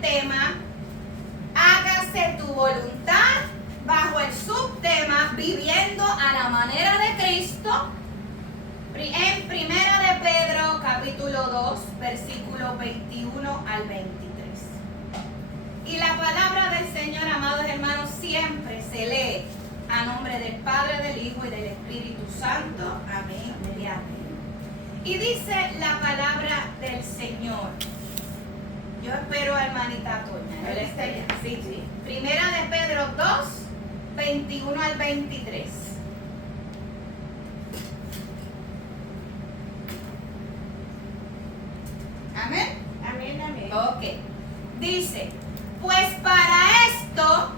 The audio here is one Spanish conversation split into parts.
el tema Hágase tu voluntad, bajo el subtema Viviendo a la manera de Cristo, en Primera de Pedro, capítulo 2, versículo 21 al 23. Y la palabra del Señor, amados hermanos, siempre se lee a nombre del Padre, del Hijo y del Espíritu Santo. Amén y amén. Y dice la palabra del Señor. Yo espero a hermanita Toña. Sí. Primera de Pedro 2, 21 al 23. Amén. Amén, amén. Ok. Dice, pues para esto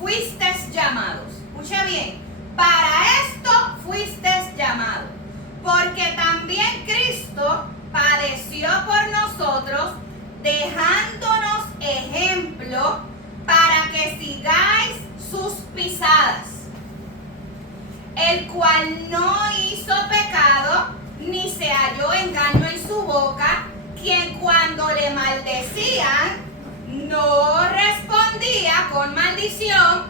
fuisteis llamados. Escucha bien. Para esto fuisteis llamados. Porque también Cristo padeció por nosotros, dejándonos ejemplo para que sigáis sus pisadas, el cual no hizo pecado, ni se halló engaño en su boca, quien cuando le maldecían, no respondía con maldición,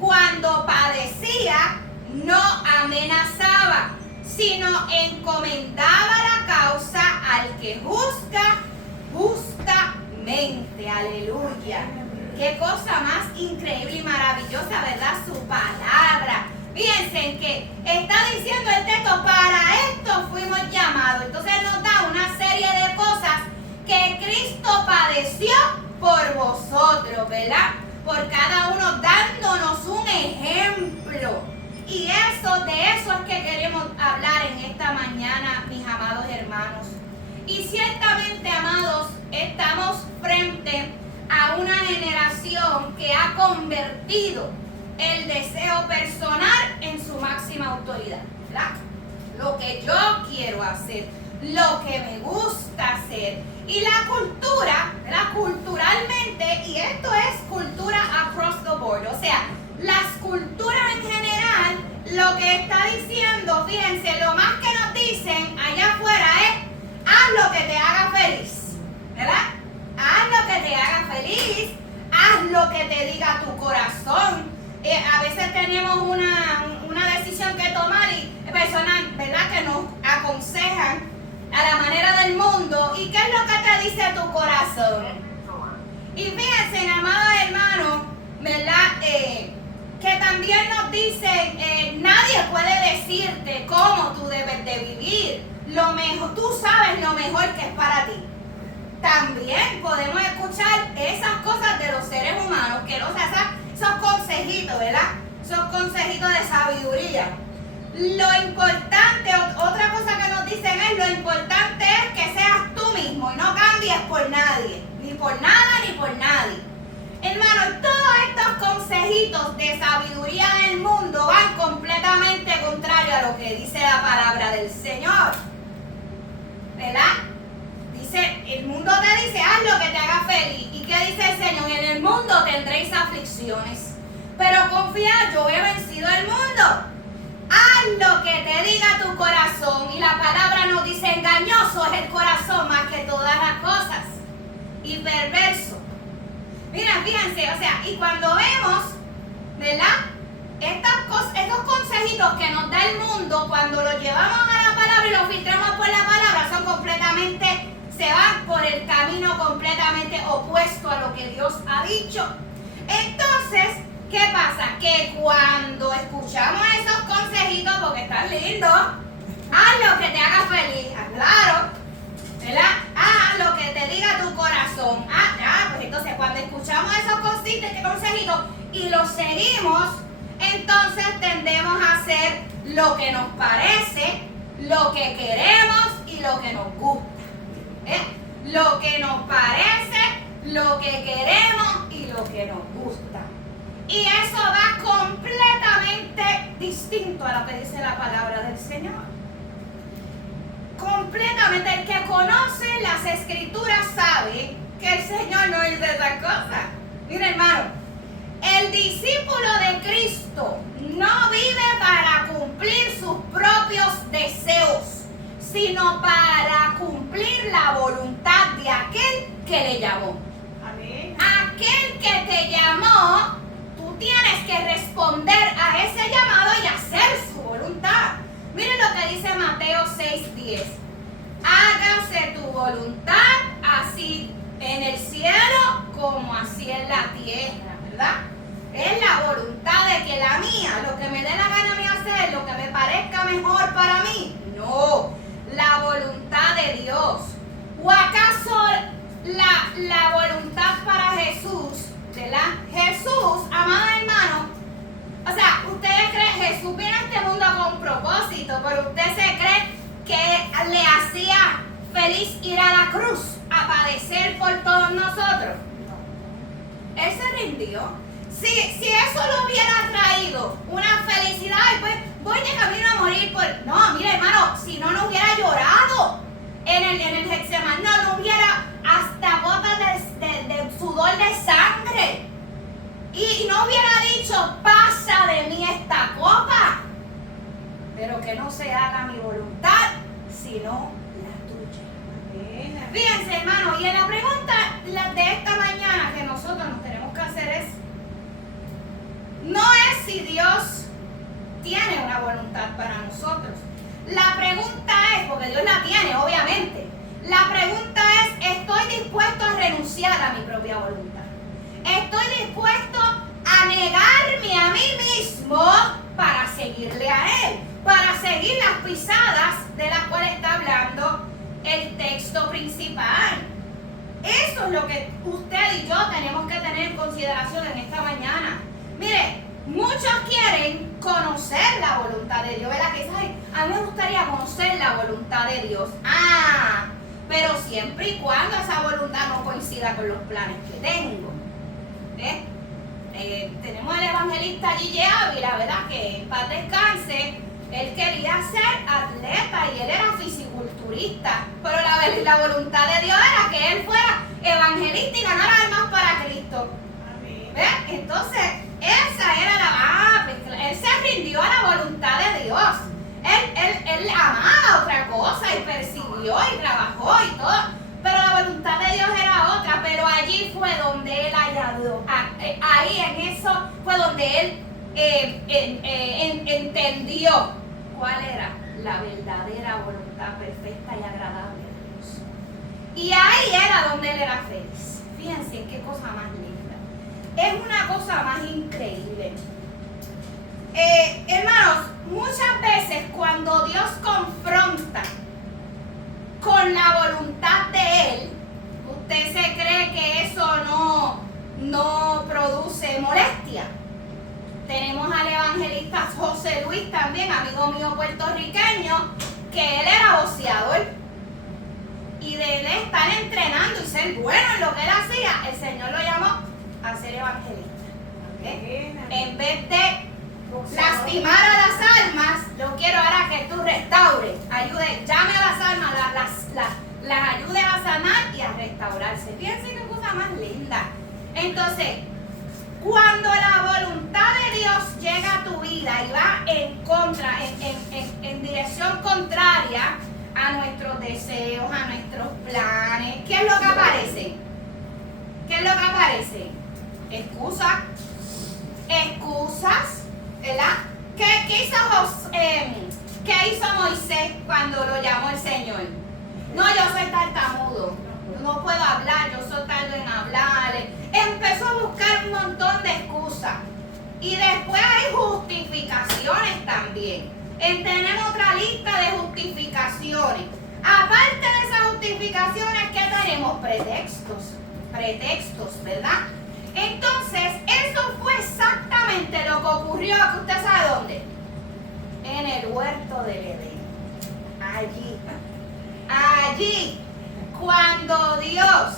cuando padecía, no amenazaba, sino encomendaba la causa al que juzga justamente. Aleluya. Qué cosa más increíble y maravillosa, ¿verdad? Su palabra. Fíjense que está diciendo el texto, para esto fuimos llamados. Entonces nos da una serie de cosas que Cristo padeció por vosotros, ¿verdad? Por cada uno, dándonos un ejemplo. Y de eso es que queremos hablar en esta mañana, mis amados hermanos. Y ciertamente, amados, estamos frente a una generación que ha convertido el deseo personal en su máxima autoridad, ¿verdad? Lo que yo quiero hacer, lo que me gusta hacer. Y la cultura, ¿verdad? Culturalmente, y esto es cultura across the board, o sea, las culturas en general, lo que está diciendo, fíjense, lo más que nos dicen allá afuera es, haz lo que te haga feliz, ¿verdad? Haz lo que te haga feliz, haz lo que te diga tu corazón. A veces tenemos una decisión que tomar y personas, ¿verdad?, que nos aconsejan a la manera del mundo. ¿Y qué es lo que te dice tu corazón? Y fíjense, amados hermanos, ¿verdad?, que también nos dicen, nadie puede decirte cómo tú debes de vivir. Lo mejor, tú sabes lo mejor que es para ti. También podemos escuchar esas cosas de los seres humanos, que esos consejitos, ¿verdad? Esos consejitos de sabiduría. Lo importante, otra cosa que nos dicen es, lo importante es que seas tú mismo y no cambies por nadie, ni por nada ni por nadie. Hermanos, todos estos consejitos de sabiduría en el mundo van completamente contrario a lo que dice la palabra del Señor, ¿verdad? Dice, el mundo te dice, haz lo que te haga feliz. ¿Y qué dice el Señor? En el mundo tendréis aflicciones, pero confía, yo he vencido el mundo. Haz lo que te diga tu corazón. Y la palabra nos dice, engañoso es el corazón más que todas las cosas, y perverso. Mira, fíjense, o sea, y cuando vemos, ¿verdad?, estos consejitos que nos da el mundo, cuando los llevamos a la palabra y los filtramos por la palabra, son completamente, se van por el camino completamente opuesto a lo que Dios ha dicho. Entonces, ¿qué pasa? Que cuando escuchamos esos consejitos, porque están lindos, haz lo que te haga feliz, claro, ¿verdad? Haz lo que te diga tu corazón. Pues entonces cuando escuchamos esos consejitos y los seguimos, entonces tendemos a hacer lo que nos parece, lo que queremos y lo que nos gusta. Lo que nos parece, lo que queremos y lo que nos gusta. Y eso va completamente distinto a lo que dice la palabra del Señor. Completamente. El que conoce las Escrituras sabe que el Señor no dice esas cosas. Mira, hermano, el discípulo de Cristo no vive para cumplir sus propios deseos, sino para cumplir la voluntad de aquel que le llamó. Amén. que te llamó, tú tienes que responder a ese llamado y hacer su voluntad. Miren lo que dice Mateo 6:10. Hágase tu voluntad así en el cielo como así en la tierra, ¿verdad? Es la voluntad de que la mía, lo que me dé la gana de hacer, lo que me parezca mejor para mí. No, la voluntad de Dios. ¿O acaso la voluntad para Jesús, ¿verdad? Jesús, amado hermano, o sea, ustedes creen, Jesús vino a este mundo con propósito, pero usted se cree que le hacía feliz ir a la cruz a padecer por todos nosotros. Él se rindió. Si eso lo hubiera traído una felicidad, pues voy de camino a morir por... No, mire hermano, si no hubiera llorado en el Getsemaní, no hubiera hasta gotas de sudor de sangre. Y no hubiera dicho, pasa de mí esta copa. Pero que no se haga mi voluntad, sino la tuya. Fíjense hermano, y en la pregunta de esta mañana que nosotros nos tenemos que hacer es, no es si Dios tiene una voluntad para nosotros. La pregunta es, porque Dios la tiene, obviamente. La pregunta es, ¿estoy dispuesto a renunciar a mi propia voluntad? ¿Estoy dispuesto a negarme a mí mismo para seguirle a Él? Para seguir las pisadas de las cuales está hablando el texto principal. Eso es lo que usted y yo tenemos que tener en consideración en esta mañana. Mire, muchos quieren conocer la voluntad de Dios, ¿verdad? Que dicen, ay, a mí me gustaría conocer la voluntad de Dios. Pero siempre y cuando esa voluntad no coincida con los planes que tengo. Tenemos al evangelista Gigi Ávila, ¿verdad? Que en paz descanse, él quería ser atleta y él era fisiculturista, pero la voluntad de Dios era que él fuera evangelista y ganara almas para Cristo. ¿Ves? Entonces, esa era pues, él se rindió a la voluntad de Dios. Él amaba otra cosa y persiguió y trabajó y todo, pero la voluntad de Dios era otra. Pero allí fue donde él halló, ahí en eso fue donde él entendió cuál era la verdadera voluntad perfecta y agradable de Dios. Y ahí era donde él era feliz. Fíjense qué cosa más linda. Es una cosa más increíble. Hermanos, muchas veces cuando Dios confronta con la voluntad de Él, usted se cree que eso no produce molestia. Tenemos al evangelista José Luis también, amigo mío puertorriqueño, que él era boxeador. Y de él estar entrenando y ser bueno en lo que él hacía, el Señor lo llamó a ser evangelista. ¿Okay? En vez de lastimar a las almas, yo quiero ahora que tú restaures, llame a las almas, las ayude a sanar y a restaurarse. Fíjense qué cosa más linda. Entonces, cuando la voluntad de Dios llega a tu vida y va en contra, en dirección contraria a nuestros deseos, a nuestros planes, ¿qué es lo que aparece? ¿Qué es lo que aparece? Excusas, ¿verdad? ¿Qué hizo Moisés cuando lo llamó el Señor? No, yo soy tartamudo, no puedo hablar, yo soy tardo en hablar. Empezó a buscar un montón de excusas. Y después hay justificaciones también. Tenemos otra lista de justificaciones. Aparte de esas justificaciones, ¿qué tenemos? Pretextos, ¿verdad? Entonces, eso fue exactamente lo que ocurrió, que usted sabe dónde. En el huerto del Edén. Allí, cuando Dios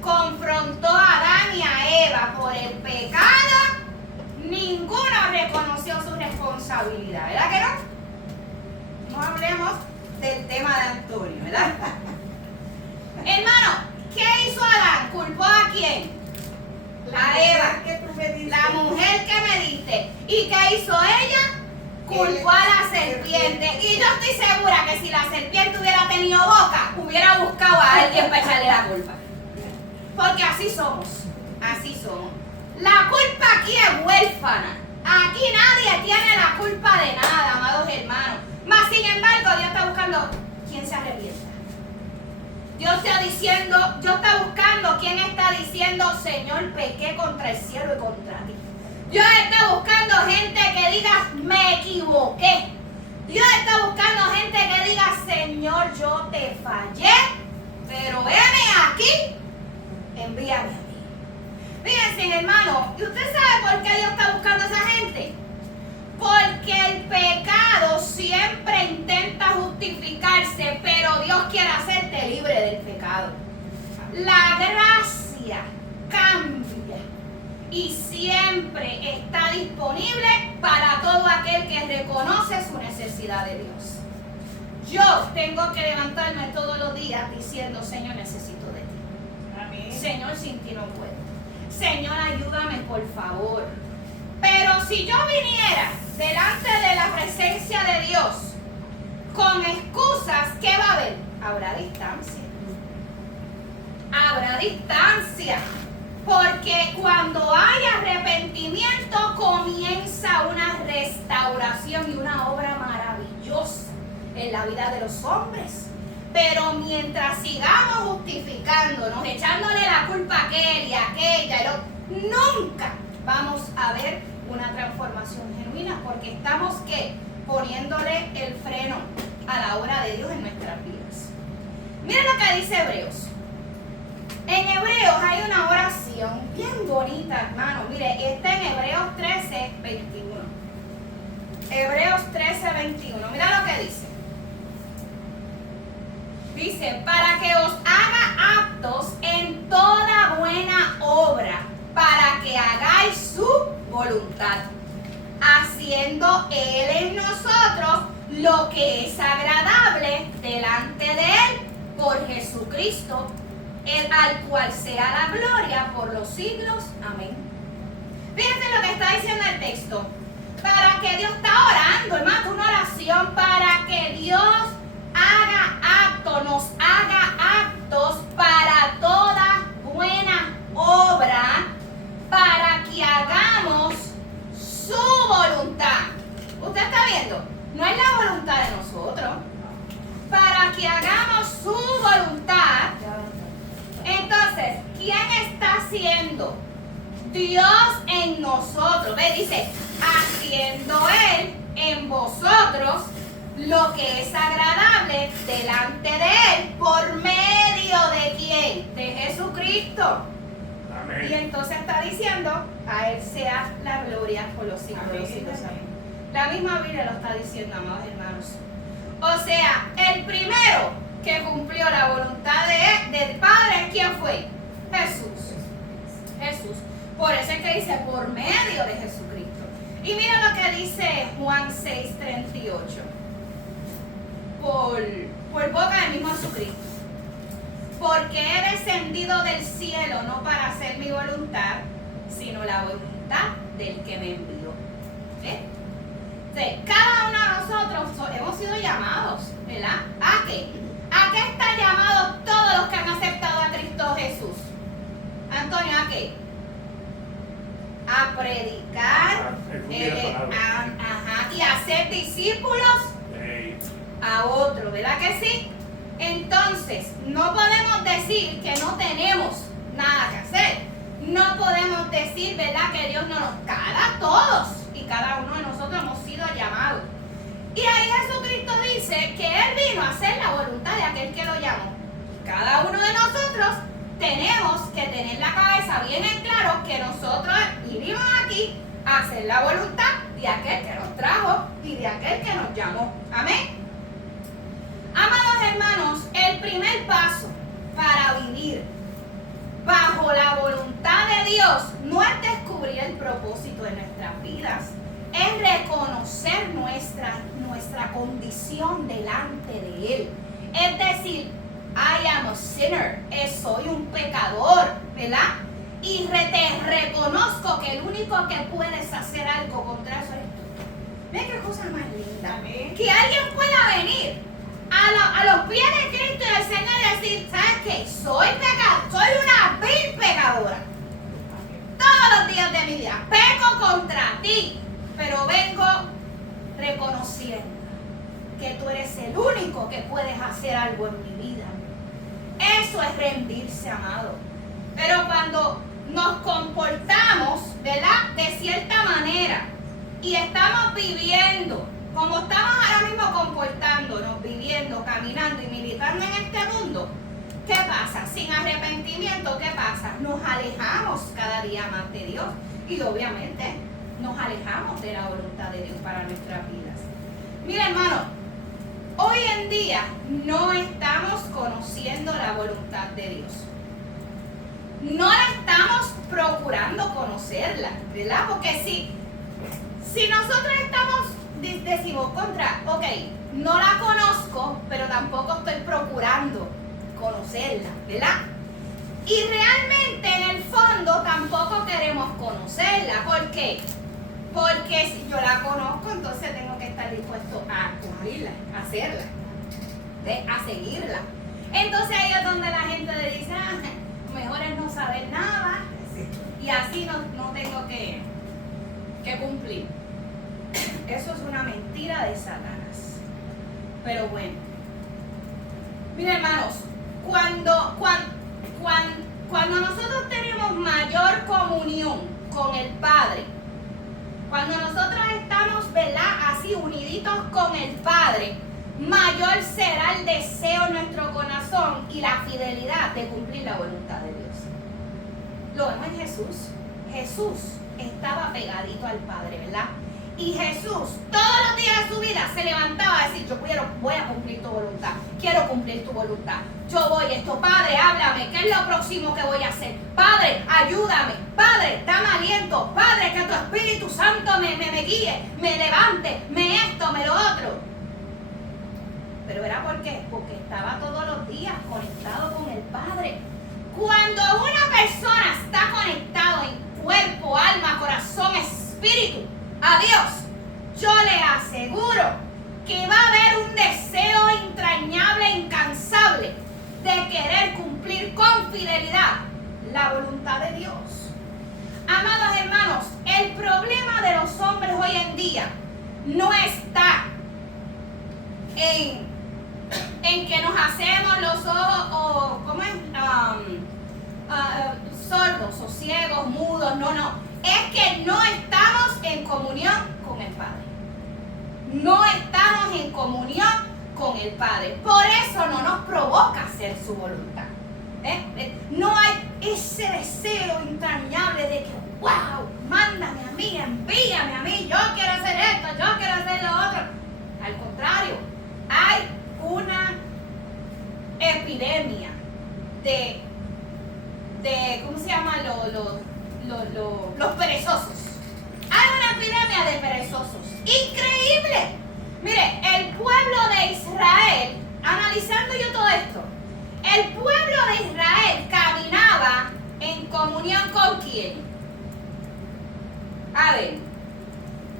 confrontó a Adán y a Eva por el pecado, ninguno reconoció su responsabilidad, ¿verdad que no? No hablemos del tema de Antonio, ¿verdad? Hermano, ¿qué hizo Adán? ¿Culpó a quién? A Eva, la mujer que me diste. ¿Y qué hizo ella? Culpó a la serpiente. Y yo estoy segura que si la serpiente hubiera tenido boca, hubiera buscado a alguien para echarle la culpa. Porque así somos. Así somos. La culpa aquí es huérfana. Aquí nadie tiene la culpa de nada, amados hermanos. Mas sin embargo, Dios está buscando quién se arrepienta. Dios está buscando quién está diciendo, Señor, pequé contra el cielo y contra ti. Dios está buscando gente que diga, me equivoqué. Dios está buscando gente que diga, Señor, yo te fallé, pero heme aquí, envíame a mí. Fíjense, hermano, ¿y usted sabe por qué Dios está buscando a esa gente? Porque el pecado siempre intenta justificarse, pero Dios quiere hacerte libre del pecado. La gracia cambia y siempre está disponible para todo aquel que reconoce su necesidad de Dios. Yo tengo que levantarme todos los días diciendo, Señor, necesito de ti. Amén. Señor, sin ti no puedo. Señor, ayúdame, por favor. Pero si yo viniera delante de la presencia de Dios con excusas, ¿qué va a haber? Habrá distancia. Habrá distancia. Porque cuando hay arrepentimiento comienza una restauración y una obra maravillosa en la vida de los hombres. Pero mientras sigamos justificándonos, echándole la culpa a aquel y a aquella, nunca vamos a ver una transformación genuina, porque estamos ¿qué? Poniéndole el freno a la obra de Dios en nuestras vidas. Miren lo que dice Hebreos. En Hebreos hay una oración bien bonita, hermano. Mire, está en Hebreos 13, 21. Hebreos 13, 21. Mira lo que dice. Dice, para que os haga aptos en toda buena obra, para que hagáis su voluntad, haciendo Él en nosotros lo que es agradable delante de Él, por Jesucristo, al cual sea la gloria por los siglos. Amén. Fíjense lo que está diciendo el texto. Para que Dios está orando, hermano, una oración para que Dios nos haga aptos para toda buena obra, para que hagamos su voluntad. ¿Usted está viendo? No es la voluntad de nosotros. Para que hagamos su voluntad. Entonces, ¿quién está haciendo? Dios en nosotros. ¿Ve? Dice, haciendo Él en vosotros lo que es agradable delante de Él, por medio de ¿quién? De Jesucristo. Amén. Y entonces está diciendo, a Él sea la gloria por los siglos de los siglos. Amén. La misma Biblia lo está diciendo, amados hermanos. O sea, el primero que cumplió la voluntad del Padre, ¿quién fue? Jesús. Jesús. Por eso es que dice, por medio de Jesucristo. Y mira lo que dice Juan 6:38. Por boca del mismo Jesucristo. Porque he descendido del cielo no para hacer mi voluntad, sino la voluntad del que me envió. ¿Eh? Entonces, cada uno de nosotros hemos sido llamados, ¿verdad? ¿A qué? ¿A qué están llamados todos los que han aceptado a Cristo Jesús? Antonio, ¿a qué? A predicar, y a hacer discípulos a otro, ¿verdad que sí? Entonces, no podemos decir que no tenemos nada que hacer. No podemos decir, ¿verdad?, que Dios no nos cada a todos y cada uno de nosotros hemos sido llamados. Y ahí Jesucristo dice que Él vino a hacer la voluntad de aquel que lo llamó. Cada uno de nosotros tenemos que tener la cabeza bien en claro que nosotros vinimos aquí a hacer la voluntad de aquel que nos trajo y de aquel que nos llamó. Amén. Amados hermanos, el primer paso para vivir bajo la voluntad de Dios no es descubrir el propósito de nuestras vidas, es reconocer nuestra condición delante de Él. Es decir, I am a sinner, soy un pecador, ¿verdad? Y te reconozco que el único que puedes hacer algo contra eso eres tú. Mira qué cosa más linda. Amén. Que alguien pueda venir a los pies de Cristo y del Señor y decir, ¿sabes qué? Soy pecador, soy una vil pecadora. contra ti, pero vengo reconociendo que tú eres el único que puedes hacer algo en mi vida. Eso es rendirse, amado. Pero cuando nos comportamos, ¿verdad?, de cierta manera y estamos viviendo como estamos ahora mismo comportándonos, viviendo, caminando y militando en este mundo, ¿qué pasa? Sin arrepentimiento, ¿qué pasa? Nos alejamos cada día más de Dios y obviamente nos alejamos de la voluntad de Dios para nuestras vidas. Mira, hermano, hoy en día no estamos conociendo la voluntad de Dios. No la estamos procurando conocerla, ¿verdad? Porque si nosotros decimos ok, no la conozco, pero tampoco estoy procurando conocerla, ¿verdad? Y realmente en el fondo tampoco queremos conocerla. ¿Por qué? Porque si yo la conozco, entonces tengo que estar dispuesto a cumplirla, a hacerla, a seguirla. Entonces ahí es donde la gente le dice, mejor es no saber nada y así no tengo que cumplir. Eso es una mentira de Satanás. Pero bueno, miren, hermanos, cuando nosotros tenemos mayor comunión con el Padre, cuando nosotros estamos, ¿verdad?, así uniditos con el Padre, mayor será el deseo en nuestro corazón y la fidelidad de cumplir la voluntad de Dios. Lo vemos en Jesús. Jesús estaba pegadito al Padre, ¿verdad? Y Jesús todos los días de su vida se levantaba a decir, voy a cumplir tu voluntad, quiero cumplir tu voluntad, yo voy esto, Padre, háblame, ¿qué es lo próximo que voy a hacer? Padre, ayúdame, Padre, dame aliento, Padre, que tu Espíritu Santo me guíe, me levante, me esto, me lo otro. Pero ¿era por qué? Porque estaba todos los días conectado con el Padre. Cuando una persona está conectado en cuerpo, alma, corazón, espíritu a Dios, yo le aseguro que va a haber un deseo entrañable, incansable de querer cumplir con fidelidad la voluntad de Dios. Amados hermanos, el problema de los hombres hoy en día no está en que nos hacemos los ojos sordos o ciegos, mudos, no. Es que no estamos en comunión con el Padre. No estamos en comunión con el Padre. Por eso no nos provoca hacer su voluntad. No hay ese deseo entrañable de que, wow, mándame a mí, envíame a mí, yo quiero hacer esto, yo quiero hacer lo otro. Al contrario, hay una epidemia de ¿cómo se llama? Los perezosos. Hay una epidemia de perezosos. Increíble. Mire, el pueblo de Israel, analizando yo todo esto, el pueblo de Israel caminaba en comunión ¿con quién? A ver,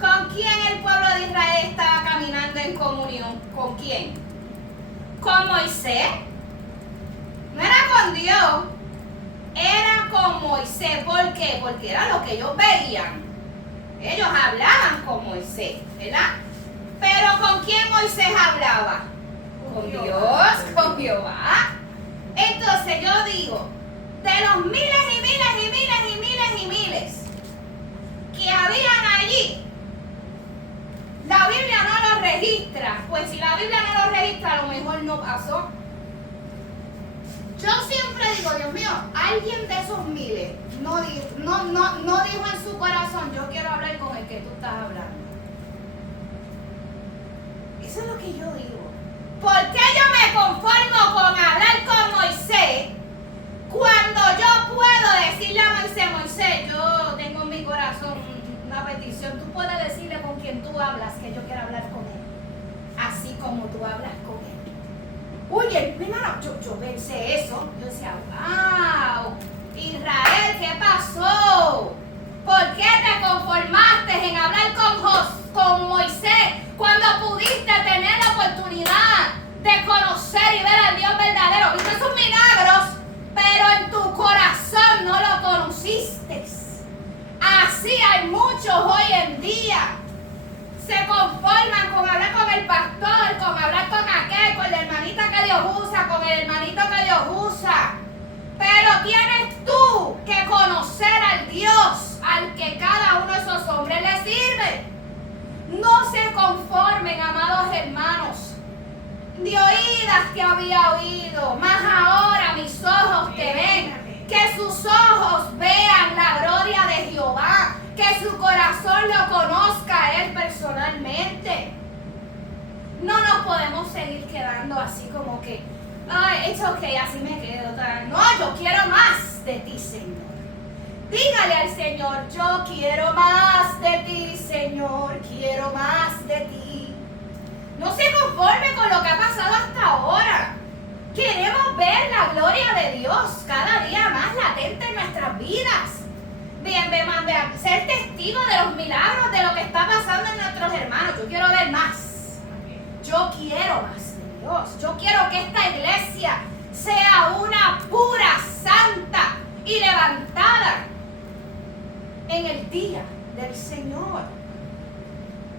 ¿con quién el pueblo de Israel estaba caminando en comunión? ¿Con quién? ¿Con Moisés? No era con Dios, era con Moisés. ¿Por qué? Porque era lo que ellos veían. Ellos hablaban con Moisés, ¿verdad? Pero ¿con quién Moisés hablaba? Con Dios, con Jehová. Entonces yo digo, de los miles y miles y miles y miles y miles que habían allí, la Biblia no lo registra. Pues si la Biblia no lo registra, a lo mejor no pasó. Yo siempre digo, Dios mío, alguien de esos miles no dijo en su corazón, yo quiero hablar con el que tú estás hablando. Eso es lo que yo digo. ¿Por qué yo me conformo con hablar con Moisés cuando yo puedo decirle a Moisés, yo tengo en mi corazón una petición, tú puedes decirle con quien tú hablas que yo quiero hablar con él, así como tú hablas con él? Oye, hermano, yo pensé eso, yo decía, wow, Israel, ¿qué pasó? ¿Por qué te conformaste en hablar con Moisés cuando pudiste tener la oportunidad de conocer y ver al Dios verdadero? Viste sus milagros, pero en tu corazón no lo conociste. Así Así hay muchos hoy en día. Se conforman con hablar con el pastor, con hablar con aquel, con la hermanita que Dios usa, con el hermanito que Dios usa. Pero tienes tú que conocer al Dios al que cada uno de esos hombres le sirve. No se conformen, amados hermanos. De oídas te había oído, mas ahora mis ojos te ven. Que sus ojos vean la gloria de Jehová. Que su corazón lo conozca a Él personalmente. No nos podemos seguir quedando así como que, ay, it's okay, así me quedo. No, yo quiero más de ti, Señor. Dígale al Señor, yo quiero más de ti, Señor, quiero más de ti. No se conforme con lo que ha pasado hasta ahora. Queremos ver la gloria de Dios cada día más latente en nuestras vidas. Bien, ser testigo de los milagros, de lo que está pasando en nuestros hermanos. Yo quiero ver más. Yo quiero más de Dios. Yo quiero que esta iglesia sea una pura, santa y levantada en el día del Señor.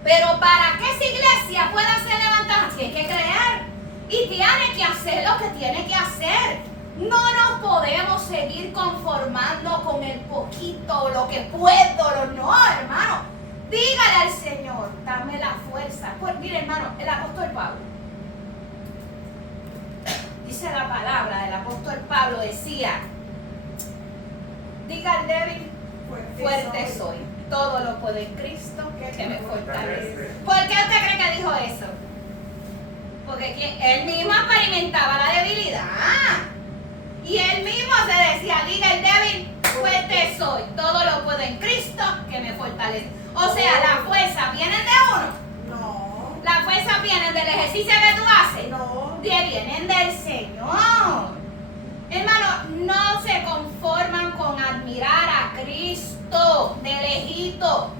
Pero para que esa iglesia pueda ser levantada, tiene que creer y tiene que hacer lo que tiene que hacer. No nos podemos seguir conformando con el poquito, lo que puedo, no, hermano. Dígale al Señor, dame la fuerza. Pues mire, hermano, el apóstol Pablo, dice la palabra del apóstol Pablo, decía, diga al débil, fuerte soy. Todo lo puedo en Cristo que me fortalece. ¿Por qué usted cree que dijo eso? Porque él mismo experimentaba la debilidad. Y él mismo se decía, diga el débil, fuerte soy. Todo lo puedo en Cristo que me fortalece. O sea, la fuerza viene de uno. No. La fuerza viene del ejercicio que tú haces. No. Vienen del Señor. Hermano, no se conforman con admirar a Cristo de lejito.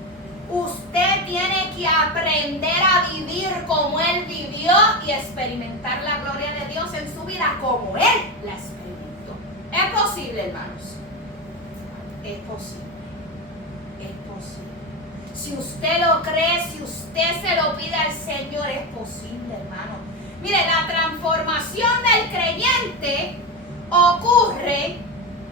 Usted tiene que aprender a vivir como Él vivió y experimentar la gloria de Dios en su vida como Él la experimentó. ¿Es posible, hermanos? Es posible. Es posible. Si usted lo cree, si usted se lo pide al Señor, es posible, hermano. Mire, la transformación del creyente ocurre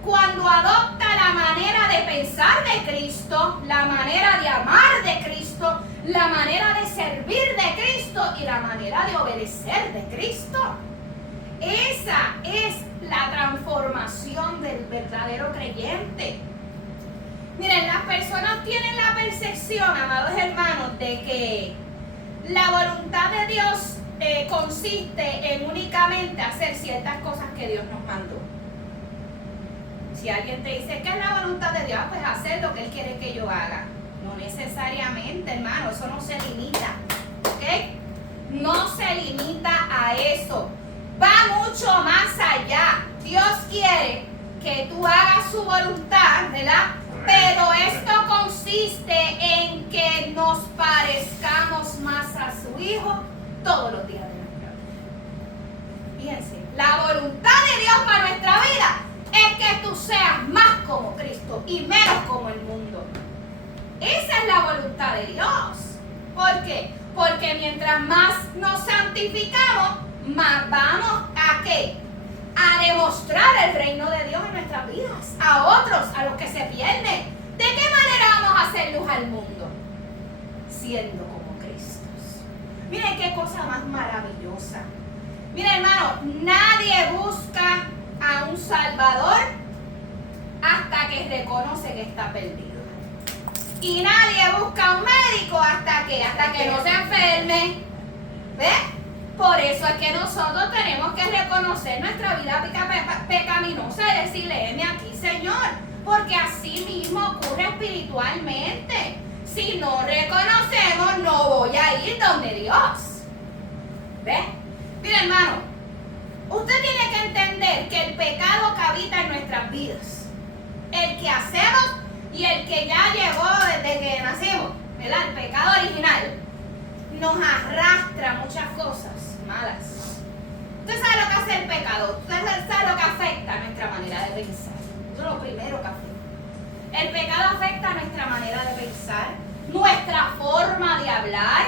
cuando adopta la manera de pensar de Cristo, la manera de amar de Cristo, la manera de servir de Cristo y la manera de obedecer de Cristo. Esa es la transformación del verdadero creyente. Miren, las personas tienen la percepción, amados hermanos, de que la voluntad de Dios consiste en únicamente hacer ciertas cosas que Dios nos mandó. Si alguien te dice que es la voluntad de Dios, pues hacer lo que Él quiere que yo haga. No necesariamente, hermano, eso no se limita, ¿ok? No se limita a eso. Va mucho más allá. Dios quiere que tú hagas su voluntad, ¿verdad? Pero esto consiste en que nos parezcamos más a su Hijo todos los días de nuestra vida. Fíjense, la voluntad de Dios para nuestra vida es que tú seas más como Cristo y menos como el mundo. Esa es la voluntad de Dios. ¿Por qué? Porque mientras más nos santificamos, más vamos ¿a qué? A demostrar el reino de Dios en nuestras vidas, a otros, a los que se pierden. ¿De qué manera vamos a hacer luz al mundo? Siendo como Cristo. Miren qué cosa más maravillosa. Miren, hermano, nadie busca a un Salvador hasta que reconoce que está perdido. Y nadie busca a un médico hasta que no se enferme. ¿Ves? Por eso es que nosotros tenemos que reconocer nuestra vida pecaminosa y decirle, heme aquí, Señor. Porque así mismo ocurre espiritualmente. Si no reconocemos, no voy a ir donde Dios. ¿Ves? Mira, hermano, usted tiene que entender que el pecado que habita en nuestras vidas, el que hacemos y el que ya llegó desde que nacimos, ¿verdad? El pecado original, nos arrastra muchas cosas malas. Usted sabe lo que hace el pecado, usted sabe lo que afecta a nuestra manera de pensar. Eso es lo primero que afecta. El pecado afecta nuestra manera de pensar, nuestra forma de hablar.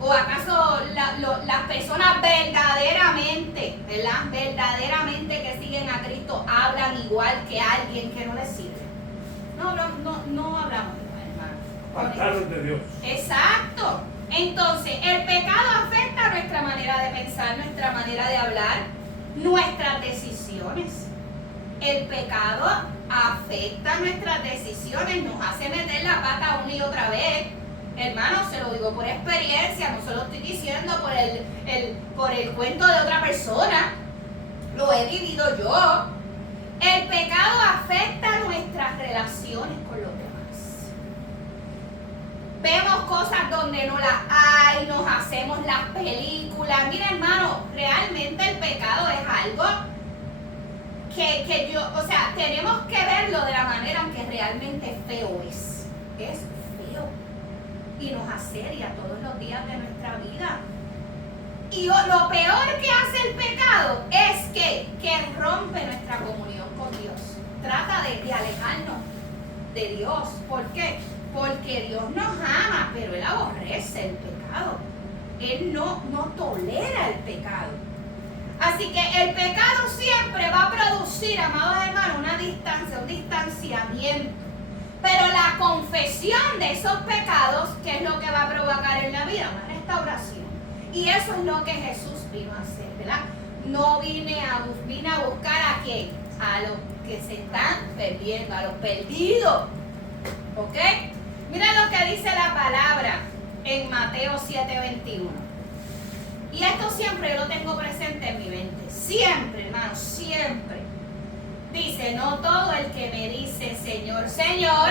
¿O acaso las personas verdaderamente, ¿verdad? Verdaderamente que siguen a Cristo hablan igual que alguien que no les sirve? No hablamos igual, hermano. Apartados de Dios. Exacto. Entonces, el pecado afecta nuestra manera de pensar, nuestra manera de hablar, nuestras decisiones. El pecado afecta nuestras decisiones, nos hace meter la pata una y otra vez. Hermano, se lo digo por experiencia, no se lo estoy diciendo por el cuento de otra persona. Lo he vivido yo. El pecado afecta nuestras relaciones con los demás. Vemos cosas donde no las hay, nos hacemos las películas. Mira, hermano, realmente el pecado es algo que tenemos que verlo de la manera en que realmente feo es. Es feo. Y nos asedia todos los días de nuestra vida. Y lo peor que hace el pecado es que rompe nuestra comunión con Dios. Trata de alejarnos de Dios. ¿Por qué? Porque Dios nos ama, pero Él aborrece el pecado. Él no tolera el pecado. Así que el pecado siempre va a producir, amados hermanos, una distancia, un distanciamiento. Pero la confesión de esos pecados, ¿qué es lo que va a provocar en la vida? Una restauración. Y eso es lo que Jesús vino a hacer, ¿verdad? No vine a buscar a quién, a los que se están perdiendo, a los perdidos. ¿Ok? Mira lo que dice la palabra en Mateo 7:21. Y esto siempre yo lo tengo presente en mi mente. Siempre, hermano, siempre. Dice, no todo el que me dice Señor, Señor,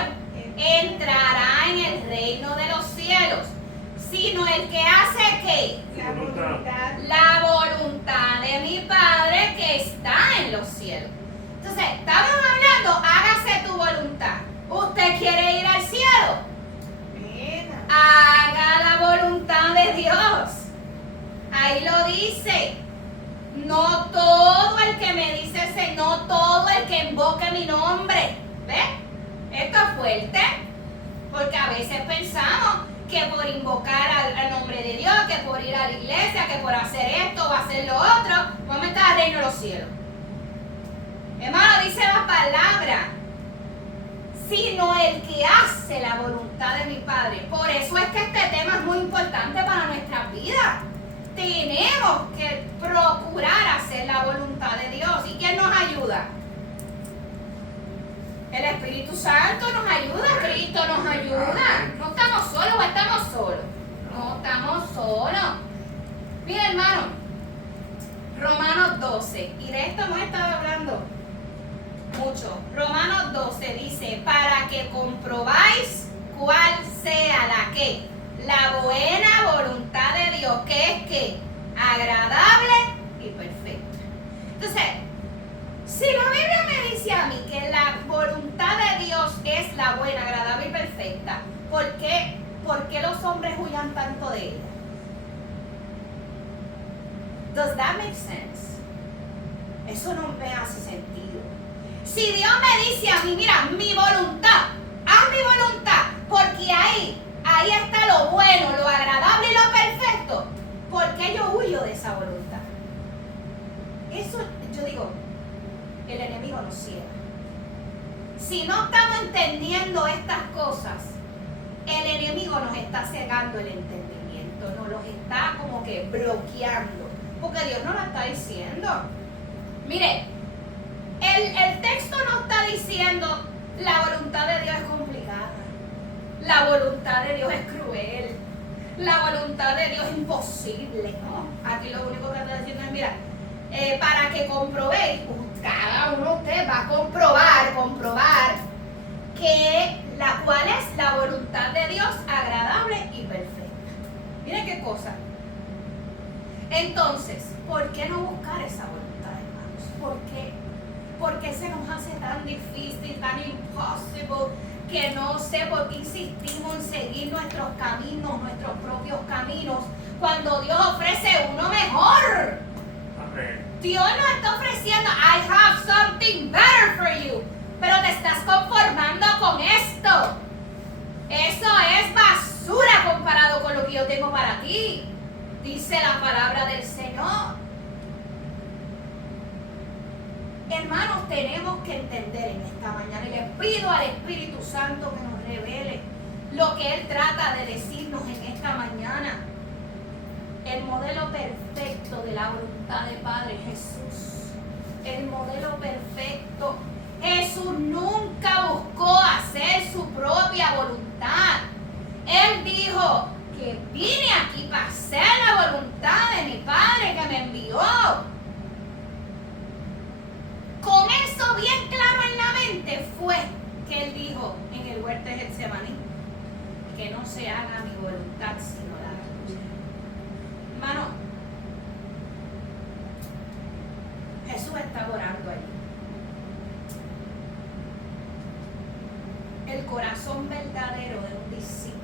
entrará en el reino de los cielos, sino el que hace ¿qué? La voluntad de mi Padre que está en los cielos. Entonces, estamos hablando, hágase tu voluntad. ¿Usted quiere ir al cielo? Haga la voluntad de Dios. Ahí lo dice. No todo el que me dice, no todo el que invoque mi nombre. ¿Ves? Esto es fuerte. Porque a veces pensamos que por invocar al nombre de Dios, que por ir a la iglesia, que por hacer esto o hacer lo otro, vamos a estar al reino de los cielos. Hermano, dice la palabra, sino el que hace la voluntad de mi Padre. Por eso es que este tema es muy importante para nuestra vida. Tenemos que procurar hacer la voluntad de Dios. ¿Y quién nos ayuda? El Espíritu Santo nos ayuda, Cristo nos ayuda. No estamos solos o estamos solos. No estamos solos. Mira, hermano, Romanos 12, y de esto hemos estado hablando mucho. Romanos 12 dice, para que comprobáis cuál sea la buena voluntad de Dios, que es que agradable y perfecta. Entonces, si la Biblia me dice a mí que la voluntad de Dios es la buena, agradable y perfecta, ¿por qué los hombres huyan tanto de ella? Does that make sense? Eso no me hace sentido. Si Dios me dice a mí, mira, mi voluntad, haz mi voluntad, porque ahí está lo bueno, lo agradable y lo perfecto, ¿por qué yo huyo de esa voluntad? Eso, yo digo, el enemigo nos ciega. Si no estamos entendiendo estas cosas, el enemigo nos está cegando el entendimiento, nos los está como que bloqueando, porque Dios nos lo está diciendo. Mire, el texto no está diciendo la voluntad de Dios es complicada, la voluntad de Dios es cruel, la voluntad de Dios es imposible, ¿no? Aquí lo único que está diciendo es, mira, para que comprobéis, cada uno de ustedes va a comprobar cuál es la voluntad de Dios agradable y perfecta. Miren qué cosa. Entonces, ¿por qué no buscar esa voluntad, hermanos? ¿Por qué? ¿Por qué se nos hace tan difícil, tan imposible, que no sé por qué insistimos en seguir nuestros caminos, nuestros propios caminos, cuando Dios ofrece uno mejor? Dios nos está ofreciendo, I have something better for you, pero te estás dice la palabra del Señor. Hermanos, tenemos que entender en esta mañana, y les pido al Espíritu Santo que nos revele lo que Él trata de decirnos en esta mañana. El modelo perfecto de la voluntad del Padre, Jesús. El modelo perfecto. Jesús nunca buscó hacer su propia voluntad. Él dijo que vine aquí para hacer la voluntad de mi Padre que me envió. Con eso bien claro en la mente fue que Él dijo en el huerto de Getsemaní, que no se haga mi voluntad sino la tuya. Hermano, Jesús está orando allí. El corazón verdadero de un discípulo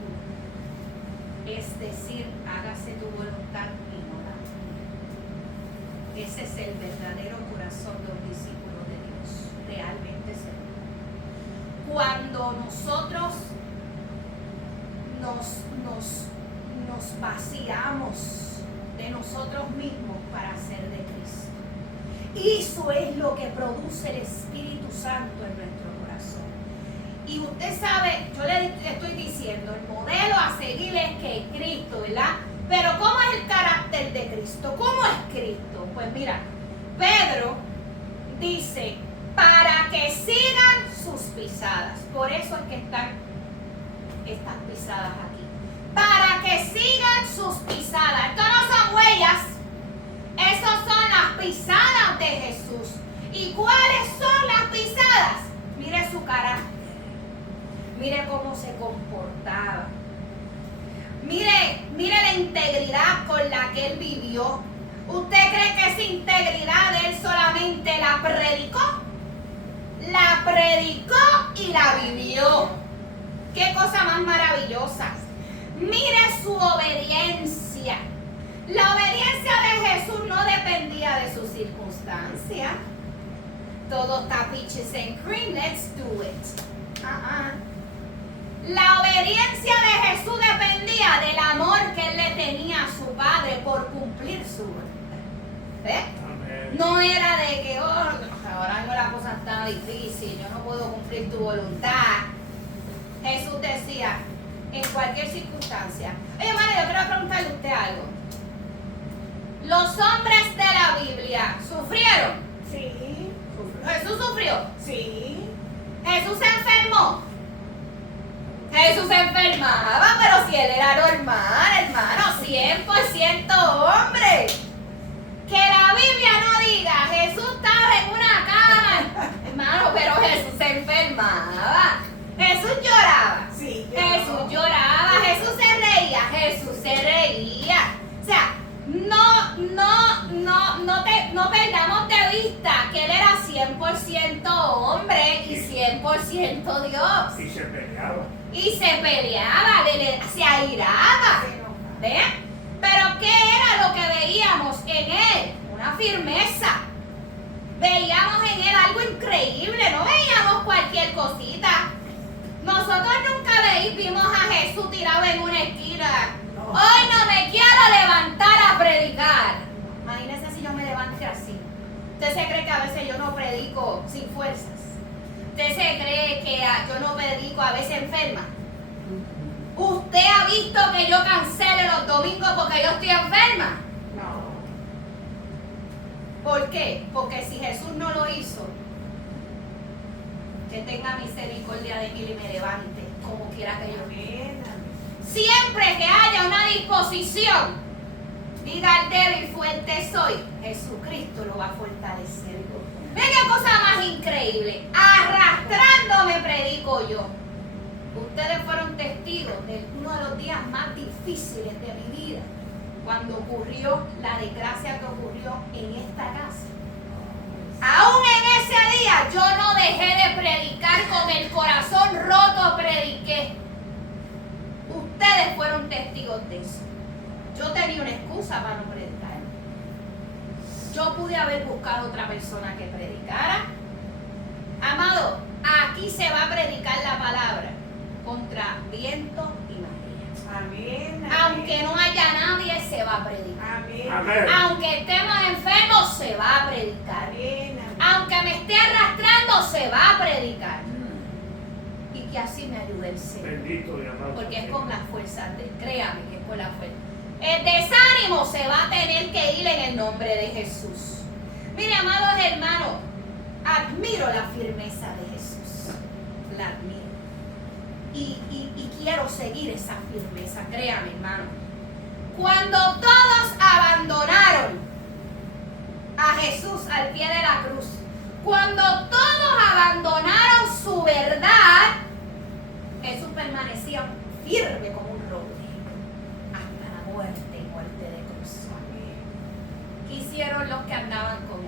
es decir, hágase tu voluntad y no la mía. Ese es el verdadero corazón de un discípulo de Dios, realmente seguro. Cuando nosotros nos vaciamos de nosotros mismos para ser de Cristo. Eso es lo que produce el Espíritu Santo en nuestro corazón. Y usted sabe, yo le estoy diciendo, el modelo a seguir es que Cristo, ¿verdad? Pero ¿cómo es el carácter de Cristo? ¿Cómo es Cristo? Pues mira, Pedro dice, para que sigan sus pisadas. Por eso es que están estas pisadas aquí. Para que sigan sus pisadas. Esto no son huellas. Esas son las pisadas de Jesús. ¿Y cuáles son las pisadas? Mire su carácter. Mire cómo se comportaba. Mire la integridad con la que él vivió. ¿Usted cree que esa integridad él solamente la predicó? La predicó y la vivió. ¡Qué cosa más maravillosa! Mire su obediencia. La obediencia de Jesús no dependía de sus circunstancias. Todo está peaches and cream, let's do it. La obediencia de Jesús dependía del amor que él le tenía a su Padre por cumplir su voluntad. ¿Ves? No era de que, ahora la cosa está difícil, yo no puedo cumplir tu voluntad. Jesús decía, en cualquier circunstancia. Oye, hermano, yo quiero preguntarle a usted algo. ¿Los hombres de la Biblia sufrieron? Sí. ¿Jesús sufrió? Sí. ¿Jesús se enfermó? Jesús se enfermaba, pero si él era normal, hermano, 100% hombre. Que la Biblia no diga, Jesús estaba en una cama, hermano, pero Jesús se enfermaba. Jesús lloraba. Sí. Jesús lloraba, Jesús se reía, Jesús se reía. O sea, no perdamos de vista que él era 100% hombre y 100% Dios. Y se peleaba. Y se peleaba, se airaba. ¿Ven? Pero ¿qué era lo que veíamos en él? Una firmeza. Veíamos en él algo increíble, no veíamos cualquier cosita. Nosotros nunca vimos a Jesús tirado en una esquina. No. Hoy no me quiero levantar a predicar. Imagínese si yo me levante así. ¿Usted se cree que a veces yo no predico sin fuerzas? ¿Usted se cree que yo no predico a veces enferma? ¿Usted ha visto que yo cancele los domingos porque yo estoy enferma? No. ¿Por qué? Porque si Jesús no lo hizo, que tenga misericordia de mí y me levante como quiera que yo. Amén. Siempre que haya una disposición, diga el débil fuerte soy, Jesucristo lo va a fortalecer. Ve qué cosa más increíble. Arrastrándome predico yo. Ustedes fueron testigos de uno de los días más difíciles de mi vida, cuando ocurrió la desgracia que ocurrió en esta casa. Aún en ese día yo no dejé de predicar, con el corazón roto prediqué. Ustedes fueron testigos de eso. Yo tenía una excusa para no predicar. Yo pude haber buscado otra persona que predicara. Amado, aquí se va a predicar la palabra contra viento y marea. Amén. Aunque no haya nadie, se va a predicar. Amén. Amén. Aunque estemos enfermos, se va a predicar. Amén. Aunque me esté arrastrando, se va a predicar. Y que así me ayude el Señor. Bendito y amado. Porque es con las fuerzas de, créame que es con la fuerza. El desánimo se va a tener que ir en el nombre de Jesús. Mire, amados hermanos, admiro la firmeza de Jesús. La admiro. Y quiero seguir esa firmeza, créame, hermano. Cuando todos abandonaron a Jesús al pie de la cruz, cuando todos abandonaron su verdad, Jesús permanecía firme como un roble hasta la muerte y muerte de cruz. ¿Qué hicieron los que andaban con él?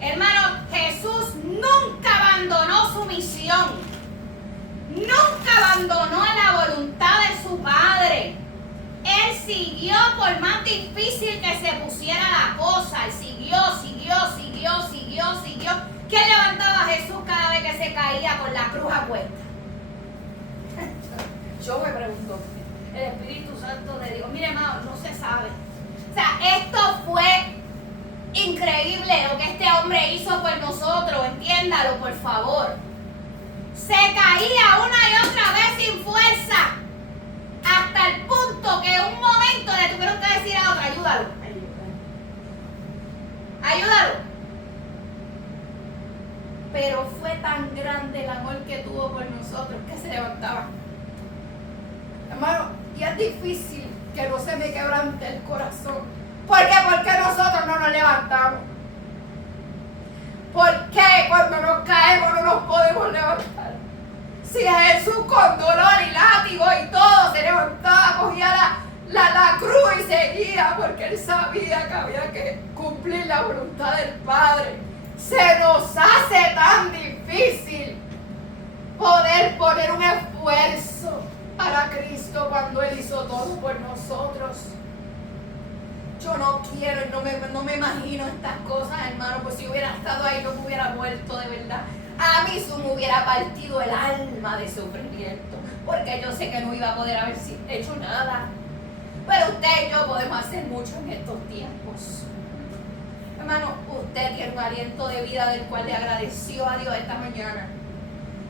Hermano, Jesús nunca abandonó su misión, nunca abandonó la voluntad de su Padre. Él siguió por más difícil que se pusiera la cosa. Él siguió. ¿Quién levantaba a Jesús cada vez que se caía con la cruz a cuesta? Yo me pregunto. El Espíritu Santo de Dios. Mire, hermano, no se sabe. O sea, esto fue increíble lo que este hombre hizo por nosotros. Entiéndalo, por favor. Se caía una y otra vez sin fuerza. Hasta el punto que en un momento le tuvieron que decir a otro, ayúdalo. Ayúdalo. Pero fue tan grande el amor que tuvo por nosotros que se levantaba. Hermano, y es difícil que no se me quebrante el corazón. ¿Por qué? Porque nosotros no nos levantamos. ¿Por qué cuando nos caemos no nos podemos levantar? Si Jesús con dolor y látigo y todo se levantaba, cogía la cruz y seguía, porque él sabía que había que cumplir la voluntad del Padre. Se nos hace tan difícil poder poner un esfuerzo para Cristo cuando Él hizo todo por nosotros. Yo no quiero y no me imagino estas cosas, hermano, pues si hubiera estado ahí yo me hubiera muerto de verdad. A mí eso me hubiera partido el alma de sufrimiento, porque yo sé que no iba a poder haber hecho nada. Pero usted y yo podemos hacer mucho en estos tiempos. Hermano, usted tiene un aliento de vida del cual le agradeció a Dios esta mañana.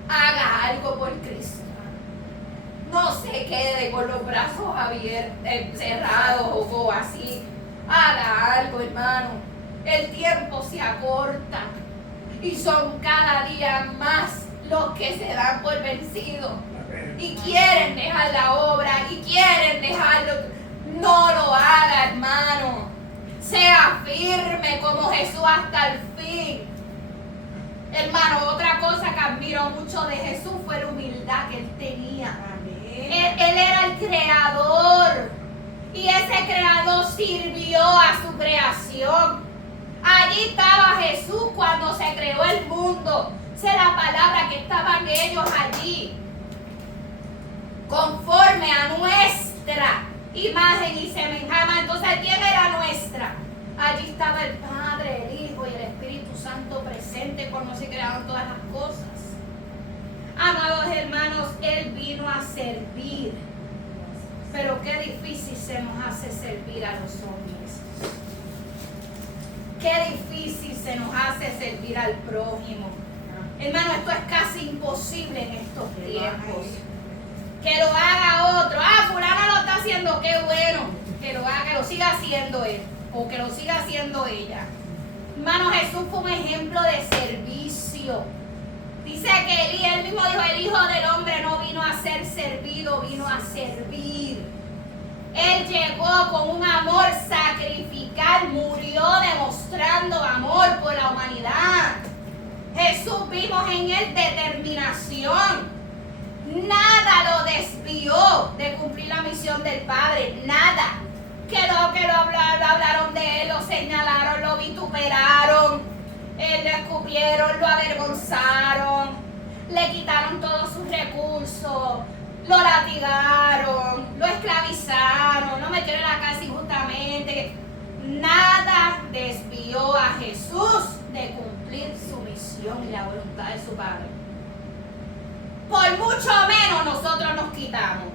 Haga algo por Cristo. No se quede con los brazos abiertos, cerrados o así. Haga algo, hermano. El tiempo se acorta y son cada día más los que se dan por vencidos y quieren dejar la obra y quieren dejarlo. No lo haga, hermano. Sea firme como Jesús hasta el fin. Hermano, otra cosa que admiro mucho de Jesús fue la humildad que él tenía. Él era el creador y ese creador sirvió a su creación. Allí estaba Jesús cuando se creó el mundo. Esa es la palabra, que estaban ellos allí conforme a nuestra imagen y semejanza. Entonces, ¿quién era nuestra? Allí estaba el Padre, el Hijo y el Espíritu Santo presente cuando se crearon todas las cosas. Amados hermanos, Él vino a servir. Pero qué difícil se nos hace servir a los hombres. Qué difícil se nos hace servir al prójimo. Hermano, esto es casi imposible en estos tiempos. Que lo haga otro. Fulano lo está haciendo, qué bueno. Que lo haga, que lo siga haciendo él. O que lo siga haciendo ella. Hermano, Jesús fue un ejemplo de servicio. Dice que él mismo dijo, el Hijo del Hombre no vino a ser servido, vino a servir. Él llegó con un amor sacrificial, murió demostrando amor por la humanidad. Jesús, vimos en él determinación. Nada lo desvió de cumplir la misión del Padre, nada. Que lo hablaron de él, lo señalaron, lo vituperaron, le escupieron, lo avergonzaron, le quitaron todos sus recursos, lo latigaron, lo esclavizaron, lo metieron en la cárcel injustamente. Nada desvió a Jesús de cumplir su misión y la voluntad de su Padre. Por mucho menos menos nosotros nos quitamos.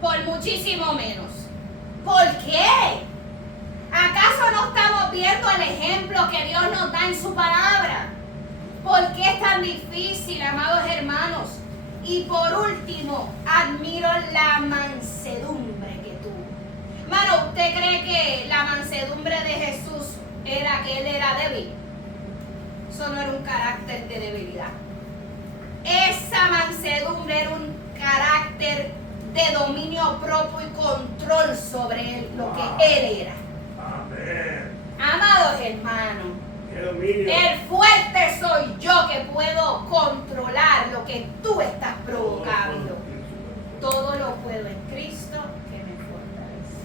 Por muchísimo menos. ¿Por qué? ¿Acaso no estamos viendo el ejemplo que Dios nos da en su palabra? ¿Por qué es tan difícil, amados hermanos? Y por último, admiro la mansedumbre que tuvo. Hermano, ¿usted cree que la mansedumbre de Jesús era que él era débil? Eso no era un carácter de debilidad. Esa mansedumbre era un carácter de dominio propio y control sobre él, lo que él era. Amén. Amados hermanos, ¡Qué dominio! el fuerte soy yo que puedo controlar lo que tú estás provocando. Todo lo puedo en Cristo que me fortalece.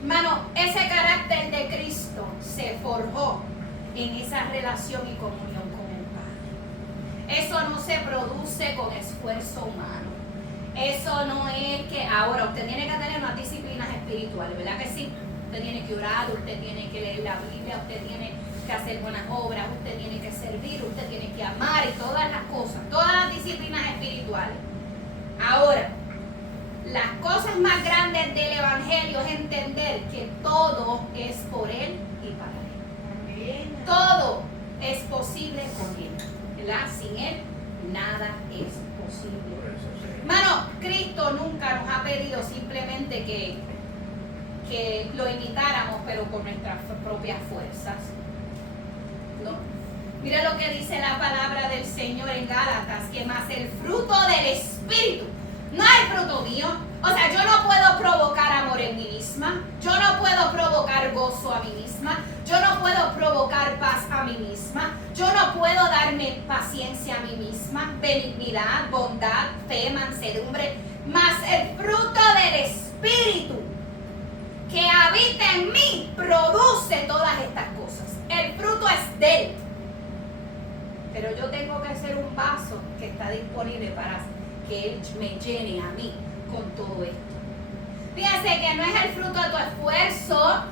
Hermano, ese carácter de Cristo se forjó en esa relación y comunión con el Padre. Eso no se produce con esfuerzo humano. Eso no es que ahora usted tiene que tener unas disciplinas espirituales, ¿verdad que sí? Usted tiene que orar, usted tiene que leer la Biblia, usted tiene que hacer buenas obras, usted tiene que servir, usted tiene que amar y todas las cosas, todas las disciplinas espirituales. Ahora, las cosas más grandes del Evangelio es entender que todo es por Él y para Él. Amén. Todo es posible con Él, ¿verdad? Sin Él, nada es posible. Por eso sí. Hermano, Cristo nunca nos ha pedido simplemente que lo imitáramos, pero con nuestras propias fuerzas. ¿No? Mira lo que dice la palabra del Señor en Gálatas, que más el fruto del Espíritu, no el fruto mío. O sea, yo no puedo provocar amor en mí misma, yo no puedo provocar gozo a mí misma, yo no puedo provocar paz a mí misma, yo no puedo darme paciencia a mí misma, benignidad, bondad, fe, mansedumbre, más el fruto del Espíritu que habita en mí produce todas estas cosas. El fruto es de Él. Pero yo tengo que ser un vaso que está disponible para que Él me llene a mí con todo esto. Fíjense que no es el fruto de tu esfuerzo,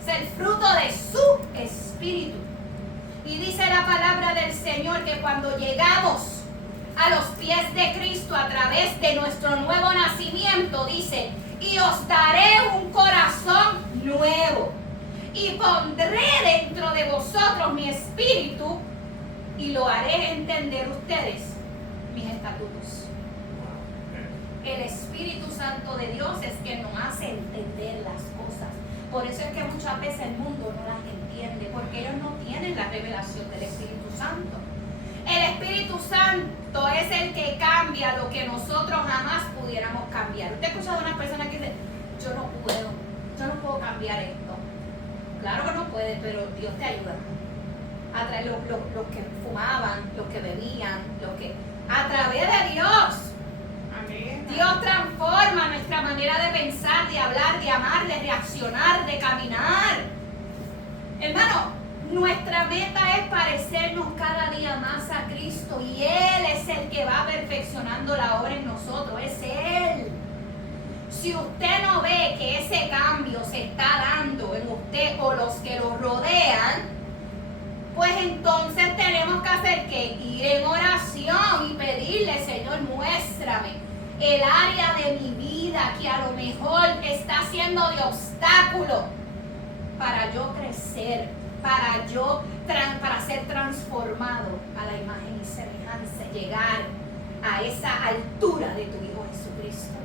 es el fruto de su Espíritu. Y dice la palabra del Señor que cuando llegamos a los pies de Cristo a través de nuestro nuevo nacimiento, dice: y os daré un corazón nuevo, y pondré dentro de vosotros mi espíritu, y lo haré entender ustedes mis estatutos. El Espíritu Santo de Dios es quien nos hace entender las cosas. Por eso es que muchas veces el mundo no las entiende, porque ellos no tienen la revelación del Espíritu Santo. El Espíritu Santo es el que cambia lo que nosotros jamás pudiéramos cambiar. Usted ha escuchado a una persona que dice: yo no puedo cambiar esto. Claro que no puede, pero Dios te ayuda. A través los que fumaban, los que bebían, a través de Dios. Amén. Dios transforma nuestra manera de pensar, de hablar, de amar, de reaccionar, de caminar. Hermano, nuestra meta es parecernos cada día más a Cristo, y Él es el que va perfeccionando la obra en nosotros, es Él. Si usted no ve que ese cambio se está dando en usted o los que lo rodean, pues entonces tenemos que hacer que ir en oración y pedirle: Señor, muéstrame el área de mi vida que a lo mejor está siendo de obstáculo para yo crecer, para ser transformado a la imagen y semejanza, llegar a esa altura de tu Hijo Jesucristo.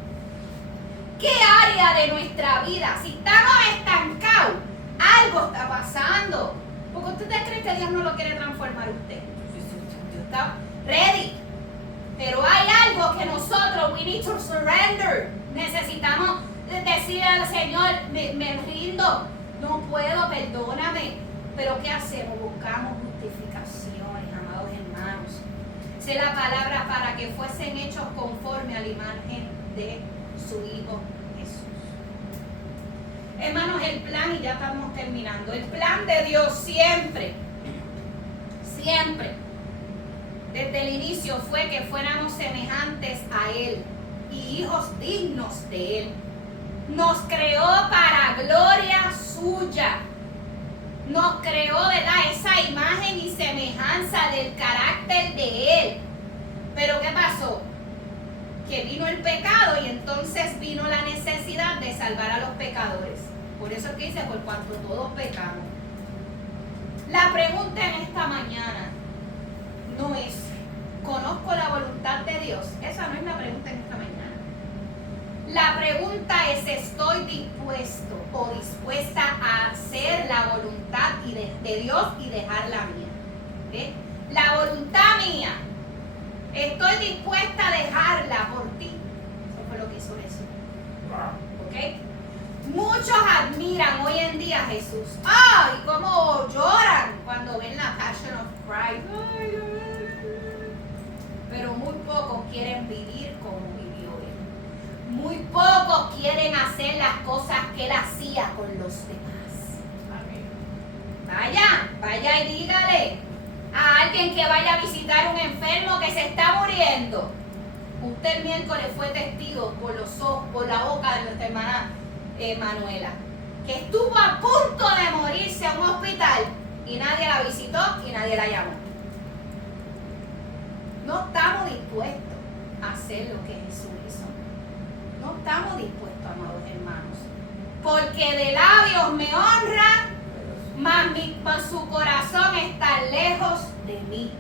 ¿Qué área de nuestra vida? Si estamos estancados, algo está pasando. Porque usted cree que Dios no lo quiere transformar a usted. Dios está ready. Pero hay algo que nosotros, we need to surrender. Necesitamos decirle al Señor: me rindo, no puedo, perdóname. Pero ¿qué hacemos? Buscamos justificaciones, amados hermanos. Dice la palabra: para que fuesen hechos conforme a la imagen de su Hijo Jesús. Hermanos, el plan, y ya estamos terminando, el plan de Dios siempre, desde el inicio fue que fuéramos semejantes a Él y hijos dignos de Él. Nos creó para gloria suya. Nos creó, ¿verdad?, esa imagen y semejanza del carácter de Él. Pero ¿qué pasó? que vino el pecado y entonces vino la necesidad de salvar a los pecadores. Por eso es que dice, por cuanto todos pecamos. La pregunta en esta mañana no es, ¿conozco la voluntad de Dios? Esa no es la pregunta en esta mañana. La pregunta es, ¿estoy dispuesto o dispuesta a hacer la voluntad de Dios y dejar la mía? ¿Ve? La voluntad mía, estoy dispuesta a dejarla por ti. Eso fue lo que hizo Jesús. ¿Ok? Muchos admiran hoy en día a Jesús. ¡Ay! Cómo lloran cuando ven la Passion of Christ. Pero muy pocos quieren vivir como vivió Él. Muy pocos quieren hacer las cosas que Él hacía con los demás. Vaya y dígale a alguien que vaya a visitar a un enfermo que se está muriendo. Usted el miércoles fue testigo por los ojos, por la boca de nuestra hermana Manuela, que estuvo a punto de morirse en un hospital y nadie la visitó y nadie la llamó. No estamos dispuestos a hacer lo que Jesús hizo. No estamos dispuestos, amados hermanos, porque de labios me honra, mas su corazón está lejos de mí.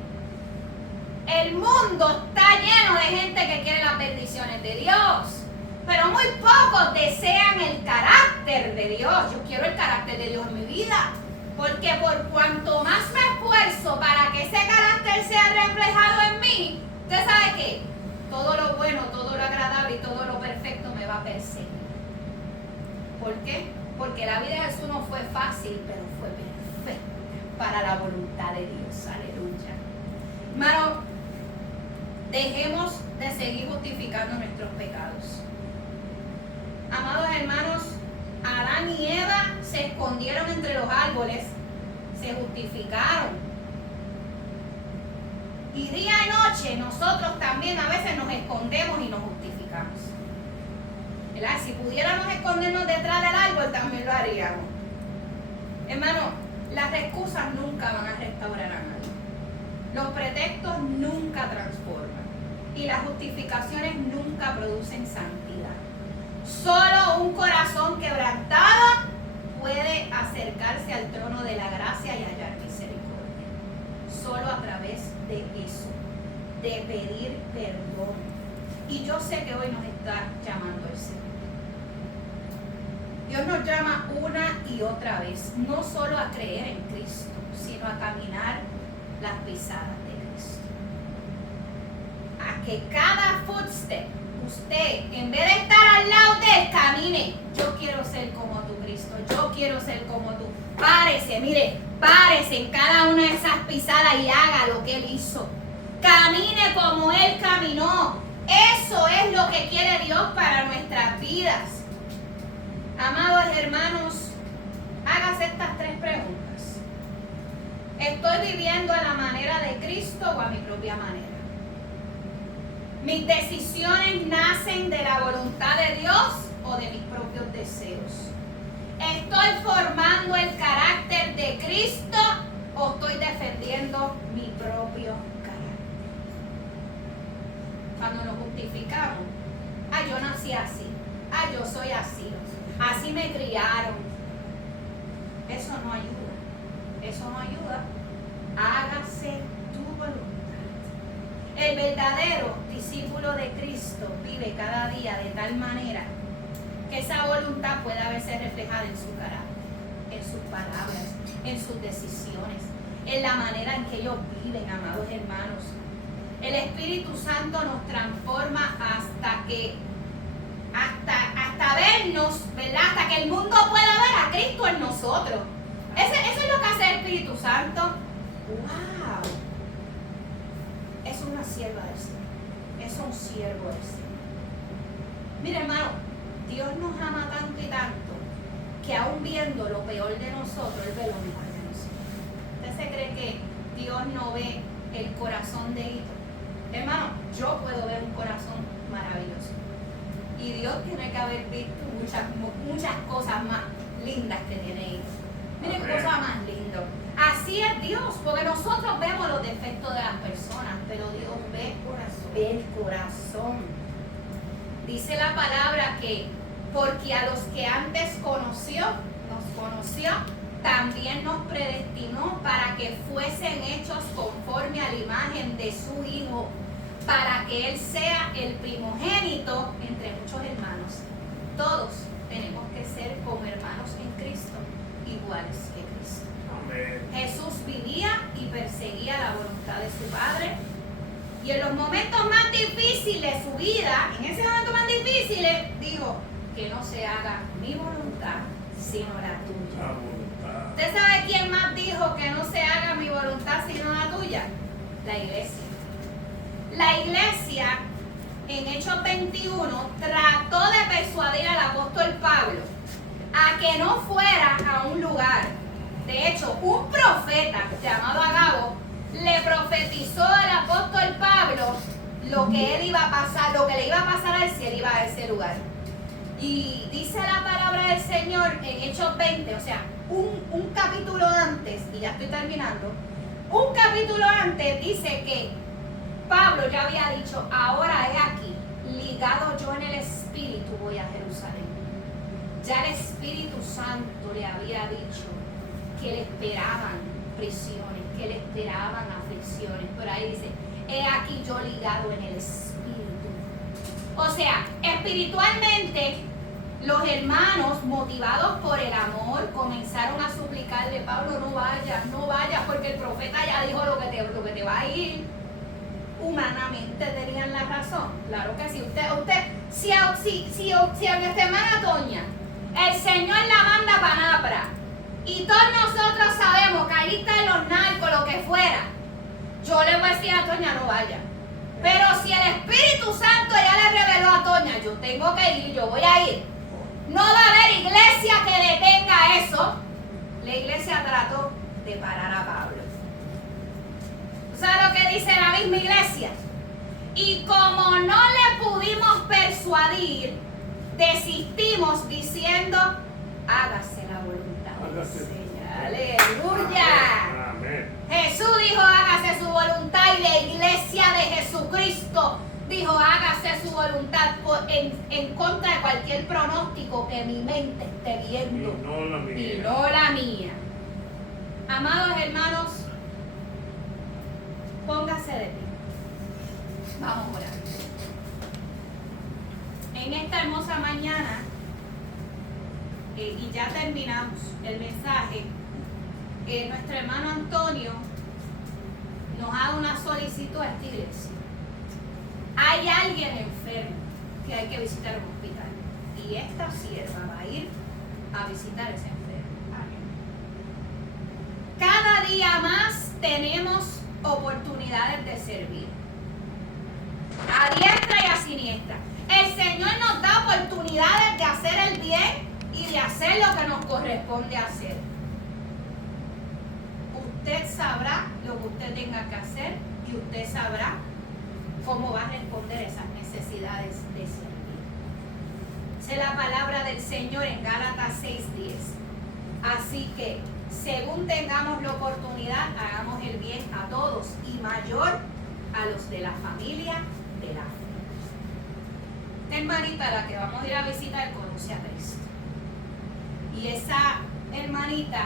El mundo está lleno de gente que quiere las bendiciones de Dios, pero muy pocos desean el carácter de Dios. Yo quiero el carácter de Dios en mi vida, porque por cuanto más me esfuerzo para que ese carácter sea reflejado en mí, ¿usted sabe qué? Todo lo bueno, todo lo agradable y todo lo perfecto me va a perseguir. ¿Por qué? Porque la vida de Jesús no fue fácil, pero fue perfecta para la voluntad de Dios. Aleluya. Hermano, dejemos de seguir justificando nuestros pecados. Amados hermanos, Adán y Eva se escondieron entre los árboles, se justificaron. Y día y noche nosotros también a veces nos escondemos y nos justificamos. ¿Verdad? Si pudiéramos escondernos detrás del árbol, también lo haríamos. Hermano, las excusas nunca van a restaurar a nadie. Los pretextos nunca transforman. Y las justificaciones nunca producen santidad. Solo un corazón quebrantado puede acercarse al trono de la gracia y hallar misericordia. Solo a través de eso, de pedir perdón. Y yo sé que hoy nos está llamando el Señor. Dios nos llama una y otra vez, no solo a creer en Cristo, sino a caminar las pisadas de Cristo. A que cada footstep, usted, en vez de estar al lado de Él, camine. Yo quiero ser como tú, Cristo. Yo quiero ser como tú. Párese, mire, párese en cada una de esas pisadas y haga lo que Él hizo. Camine como Él caminó. Eso es lo que quiere Dios para nuestras vidas. Amados hermanos, hágase estas 3 preguntas. ¿Estoy viviendo a la manera de Cristo o a mi propia manera? ¿Mis decisiones nacen de la voluntad de Dios o de mis propios deseos? ¿Estoy formando el carácter de Cristo o estoy defendiendo mi propio carácter? Cuando nos justificamos, yo nací así, yo soy así, así me criaron. Eso no ayuda, eso no ayuda. Hágase tu voluntad. El verdadero discípulo de Cristo vive cada día de tal manera que esa voluntad pueda verse reflejada en su carácter, en sus palabras, en sus decisiones, en la manera en que ellos viven, amados hermanos. El Espíritu Santo nos transforma hasta vernos, ¿verdad? Hasta que el mundo pueda ver a Cristo en nosotros. Eso es lo que hace el Espíritu Santo. ¡Wow! Es una sierva del Señor. Es un siervo del Señor. Mira, hermano, Dios nos ama tanto y tanto que aún viendo lo peor de nosotros, Él ve lo mejor de nosotros. ¿Usted se cree que Dios no ve el corazón de Hito? Hermano, yo puedo ver un corazón maravilloso. Y Dios tiene que haber visto muchas cosas más lindas que tiene Hito. Miren qué cosa más linda. Así es Dios, porque nosotros vemos los defectos de las personas, pero Dios ve el corazón. Dice la palabra que porque a los que antes conoció, también nos predestinó para que fuesen hechos conforme a la imagen de su Hijo, para que Él sea el primogénito entre muchos hermanos. Todos tenemos que ser como hermanos en Cristo, iguales que Cristo. Amén. Jesús vivía y perseguía la voluntad de su Padre. Y en los momentos más difíciles de su vida, en ese momento más difícil, dijo que no se haga mi voluntad, sino la tuya. La voluntad. ¿Usted sabe quién más dijo que no se haga mi voluntad, sino la tuya? La iglesia. La iglesia, en Hechos 21, trató de persuadir al apóstol Pablo a que no fuera a un lugar. De hecho, un profeta llamado Agabo le profetizó al apóstol Pablo lo que él iba a pasar, lo que le iba a pasar a él si él iba a ese lugar. Y dice la palabra del Señor en Hechos 20, o sea, un capítulo antes, y ya estoy terminando, un capítulo antes dice que Pablo ya había dicho, ahora he aquí, ligado yo en el Espíritu voy a Jerusalén. Ya el Espíritu Santo le había dicho que le esperaban prisiones, que le esperaban aflicciones. Por ahí dice, he aquí yo ligado en el Espíritu. O sea, espiritualmente, los hermanos, motivados por el amor, comenzaron a suplicarle, Pablo, no vayas, porque el profeta ya dijo lo que te va a ir. Humanamente tenían la razón. Claro que sí. Si a nuestra hermana Toña, el Señor la manda para Napra, y todos nosotros sabemos que ahí están los narcos, lo que fuera, yo le voy a decir a Toña, no vaya. Pero si el Espíritu Santo ya le reveló a Toña, yo tengo que ir, yo voy a ir. No va a haber iglesia que detenga eso. La iglesia trató de parar a Pablo. ¿Sabes lo que dice la misma iglesia? Y como no le pudimos persuadir, desistimos diciendo, hágase la voluntad del Señor. Aleluya. Amén. Jesús dijo, hágase su voluntad, y la iglesia de Jesucristo dijo, hágase su voluntad en contra de cualquier pronóstico que mi mente esté viendo. Y no la mía. Y no la mía. Amados hermanos, póngase de pie. Vamos a orar. En esta hermosa mañana, y ya terminamos el mensaje, nuestro hermano Antonio nos ha dado una solicitud a esta iglesia. Hay alguien enfermo que hay que visitar un hospital, y esta sierva va a ir a visitar a ese enfermo. Cada día más tenemos oportunidades de servir, a diestra y a siniestra. El Señor nos da oportunidades de hacer el bien y de hacer lo que nos corresponde hacer. Usted sabrá lo que usted tenga que hacer, y usted sabrá cómo va a responder esas necesidades de servir. Esa es la palabra del Señor en Gálatas 6:10. Así que, según tengamos la oportunidad, hagamos el bien a todos, y mayor a los de la familia de la fe. Esta hermanita, la que vamos a ir a visitar, conoce a Cristo. Y esa hermanita